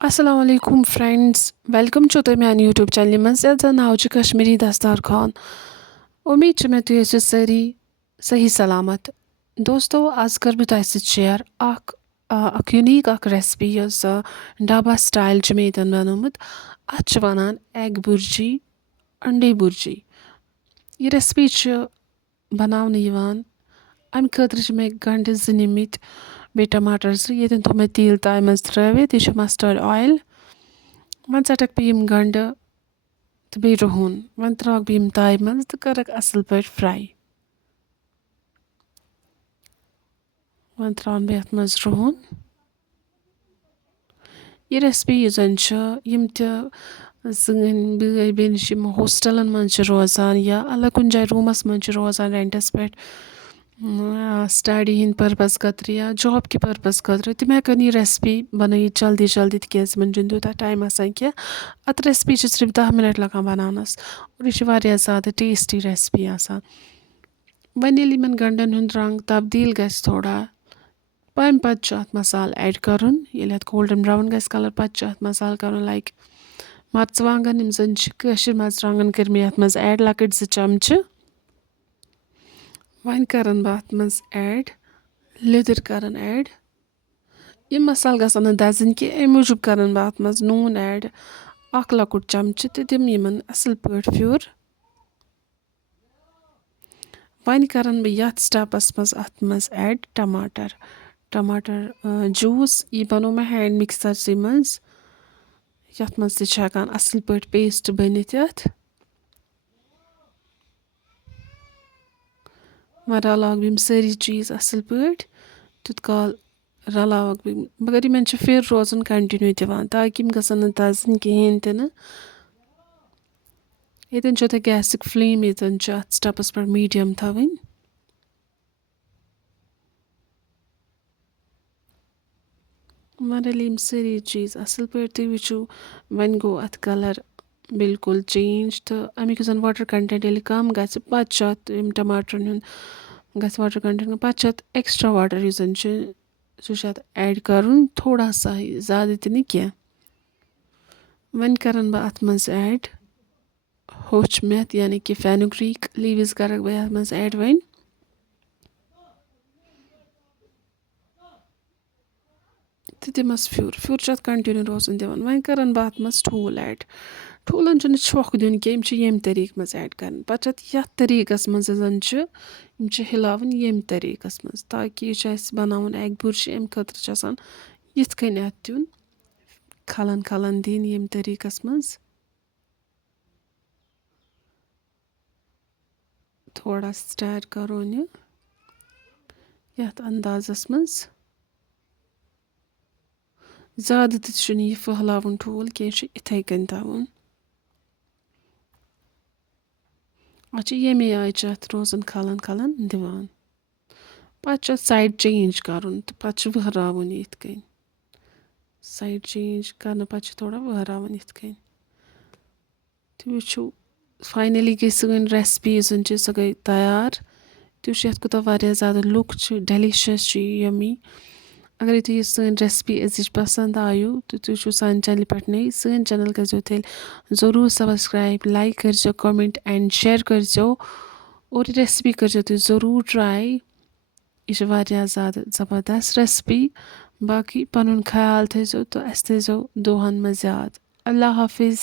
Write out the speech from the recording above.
Assalamu alaikum friends. Welcome to the man YouTube channel. Manzil the now Kashmiri Dastarkhwan. उम्मीद छ मैं तुझे से सरी सही सलामत दोस्तों आज कर बह तुह शेयर अख यूनिक अख रेसिपी ढाबा स्टाइल मे यन बनोमुत अत वनान एग बुर्जी अंडे बुर्जी यह रेसिपी बनाने अमि खतर मे गंडे ज निमित बे टमाटर ये थो मे तेल ताय मज त्रवित यह मस्टर्ड ऑयल वन षटक बह यम गंडे तो बे रुहन वन त्रक बह यम ताय मज तो करक असल पे फ्राई वन त्रान बह मज रुहन यह रेसिपी यम सन बई बेनिश हॉस्टलन मज रोजान या अलग कुन जाय रूमस मज रोजान रेंटस पे स्टडी हिंद पर्पस खतर या जॉब कि पर्पस खतर तम हेकन यह रेसिपी बन जल्दी जल्दी तिकाज तम तूत टाइम आसान कह अत रेसिपी सिर्फ 10 मिनट लगान बनानस और यह ज़्यादा टेस्टी रेसिपी आसान वन ये गंडन हुंद रंग तब्दील गस थोड़ा तम पे मसाल ऐड कर ये गोल्डन ब्राउन गस कलर पे मसाल कर लाइक मर्चवांगन यम जन मर्चवांगन कर मे अत मज ऐड लकट 2 चमचह वन करन बह अत मज ऐड लिदर करन ऐड यम मसाल गसन दजन कि अमि मूजूब करन बह अत मज नून ऐड 1 लकुट चमचह तो दिम यमन असल पे फ्यूर वन करन बह यथ स्टेपस मज अत मज ऐड टमाटर जूस यह बनो मे हैंड मिक्सर मज यथ मज हेकान असल पे पेस्ट बनित यथ वन रलावक बह सारी चीज़ असल पे तुत काल रलावक बह मगर यमन फिर रोजन कंटिन्यू दिवान ताकि यम गसन दजन कहें तन यतन तुह गैसिक फ्लेम यतन अत स्टेपस पे मीडियम थवन वन रल यम सारी चीज़ असल पे तुम वो वन गो अत कलर बिल्कुल चेंज तो अमिक वाटर कंटेंट ये कम गम टमाटर वाटर कंटेंट पे एक्स्ट्रा वाटर सह ऐड कर थोड़ा सा ही ज़्यादा तो कह वन करन बह अत मज ऐड होच मेथ यानी कि फेनुग्रीक लीव्स कर बह अत मज ऐड वन तो दिमस फ्यूर कंटिन्यू रोजन दिवान वन करन बह अत मज ठूल ऐड ठूलन छोक दिन कह यम तरीक मज ऐड कर पे यथ तरीकस मज यम हिलावन यम तरीकस मज ताकि यह बनावन एग बुर्जी अमि खतर यथ कन अत दिन खलन खलन दिन यम तरीकस मज थोड़ा स्टर करोन यथ अंदाजस मज ज़्यादा तो यह फहलावन ठूल कह इथे कन थवन अच्छा यमे आय अत रोजन खलन खलन दिवान पे साइड चेंज कर तो वहरावन यथ कन साइड चेंज कर पे थोड़ा वहरावन यथ कन तुम वो फाइनली गई सन रेसिपी सह गई तैयार तुम ये कूत ज़्यादा लुक डेलिशियस यमी अगर तुम सन रेसिपी अज पसंद आयो तो तुम सान चैनल पे नई सन चैनल कर तेल ज़रूर सब्सक्राइब लाइक कर कमेंट एंड शेयर कर और रेसिपी कर तुम ज़रूर ट्राई यह ज़्यादा ज़बरदस्त रेसिपी बाकी पन ख्याल थो तो अस थो दुहन मज याद अल्लाह हाफिज़।